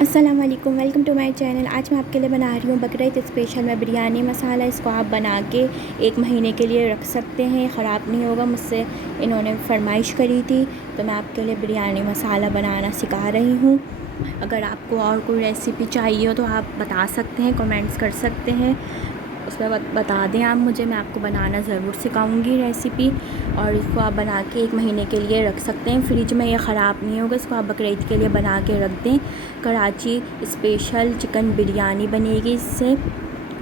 अस्सलाम वालेकुम, welcome to my channel. आज मैं आपके लिए बना रही हूँ बकरीद स्पेशल में बिरयानी मसाला। इसको आप बना के 1 महीने के लिए रख सकते हैं, ख़राब नहीं होगा। मुझसे इन्होंने फरमाइश करी थी तो मैं आपके लिए बिरयानी मसाला बनाना सिखा रही हूँ। अगर आपको और कोई रेसिपी चाहिए हो तो आप बता सकते हैं, कमेंट्स कर सकते हैं, उसमें बता दें आप मुझे, मैं आपको बनाना ज़रूर सिखाऊंगी रेसिपी। और इसको आप बना के 1 महीने के लिए रख सकते हैं, फ्रिज में ये ख़राब नहीं होगा। इसको आप बकरीद के लिए बना के रख दें। कराची स्पेशल चिकन बिरयानी बनेगी इससे,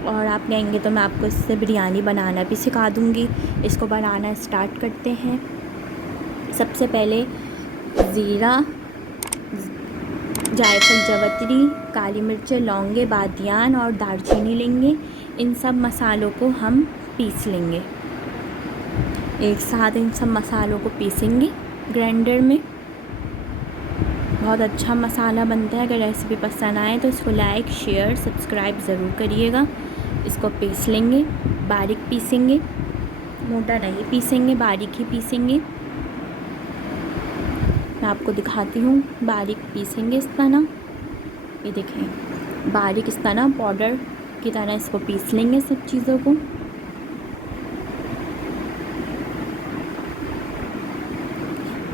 और आप लेंगे तो मैं आपको इससे बिरयानी बनाना भी सिखा दूँगी। इसको बनाना स्टार्ट करते हैं। सबसे पहले ज़ीरा, जायफल, जवतरी, काली मिर्च, लौंगे, बादियान और दालचीनी लेंगे। इन सब मसालों को हम पीस लेंगे, एक साथ इन सब मसालों को पीसेंगे ग्राइंडर में। बहुत अच्छा मसाला बनता है। अगर रेसिपी पसंद आए तो इसको लाइक, शेयर, सब्सक्राइब ज़रूर करिएगा। इसको पीस लेंगे, बारीक पीसेंगे, मोटा नहीं पीसेंगे, बारीक ही पीसेंगे। मैं आपको दिखाती हूँ, बारीक पीसेंगे इस तरह। ये देखें, बारीक इस तरह पाउडर की तरह इसको पीस लेंगे सब चीज़ों को।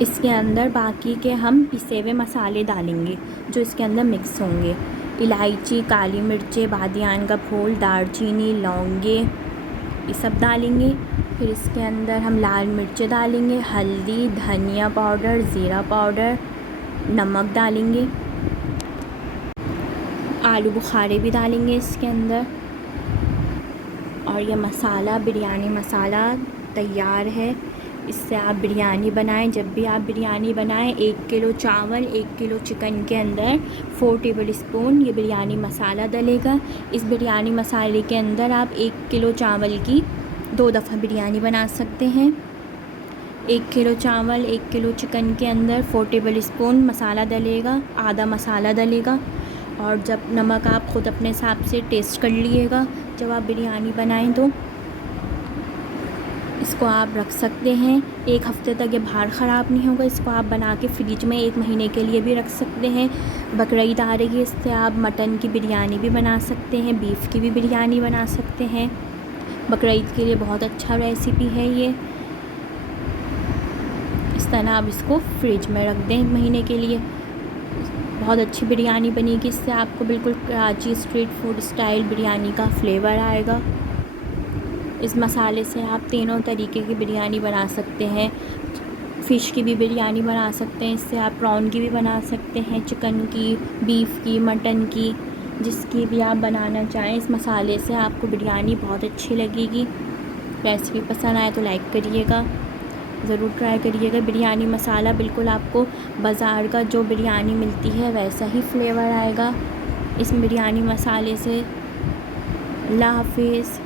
इसके अंदर बाकी के हम पिसे हुए मसाले डालेंगे जो इसके अंदर मिक्स होंगे। इलायची, काली मिर्चें, बादियान का फूल, दालचीनी, लौंगे, ये सब डालेंगे। फिर इसके अंदर हम लाल मिर्चें डालेंगे, हल्दी, धनिया पाउडर, ज़ीरा पाउडर, नमक डालेंगे। आलू बुखारे भी डालेंगे इसके अंदर। और ये मसाला, बिरयानी मसाला तैयार है। इससे आप बिरयानी बनाएं। जब भी आप बिरयानी बनाएं, 1 किलो चावल, 1 किलो चिकन के अंदर 4 टेबल स्पून ये बिरयानी मसाला डलेगा। इस बिरयानी मसाले के अंदर आप 1 किलो चावल की 2 दफ़ा बिरयानी बना सकते हैं। 1 किलो चावल, 1 किलो चिकन के अंदर 4 टेबल स्पून मसाला डलेगा, आधा मसाला डलेगा। और जब नमक आप ख़ुद अपने हिसाब से टेस्ट कर लीजिएगा जब आप बिरयानी बनाएं तो। इसको आप रख सकते हैं 1 हफ़्ते तक, ये बाहर ख़राब नहीं होगा। इसको आप बना के फ्रिज में 1 महीने के लिए भी रख सकते हैं। बकरीद आ रही है, इससे आप मटन की बिरयानी भी बना सकते हैं, बीफ की भी बिरयानी बना सकते हैं। बकरीद के लिए बहुत अच्छा रेसिपी है ये। इस तरह आप इसको फ्रिज में रख दें 1 महीने के लिए, बहुत अच्छी बिरयानी बनेगी। इससे आपको बिल्कुल Karachi street food style biryani का फ्लेवर आएगा। इस मसाले से आप तीनों तरीके की बिरयानी बना सकते हैं। फ़िश की भी बिरयानी बना सकते हैं, इससे आप प्रॉन की भी बना सकते हैं, चिकन की, बीफ की, मटन की, जिसकी भी आप बनाना चाहें। इस मसाले से आपको बिरयानी बहुत अच्छी लगेगी। रेसिपी पसंद आए तो लाइक करिएगा, ज़रूर ट्राई करिएगा। बिरयानी मसाला बिल्कुल आपको बाज़ार का जो बिरयानी मिलती है वैसा ही फ्लेवर आएगा इस बिरयानी मसाले से। अल्लाह हाफिज़।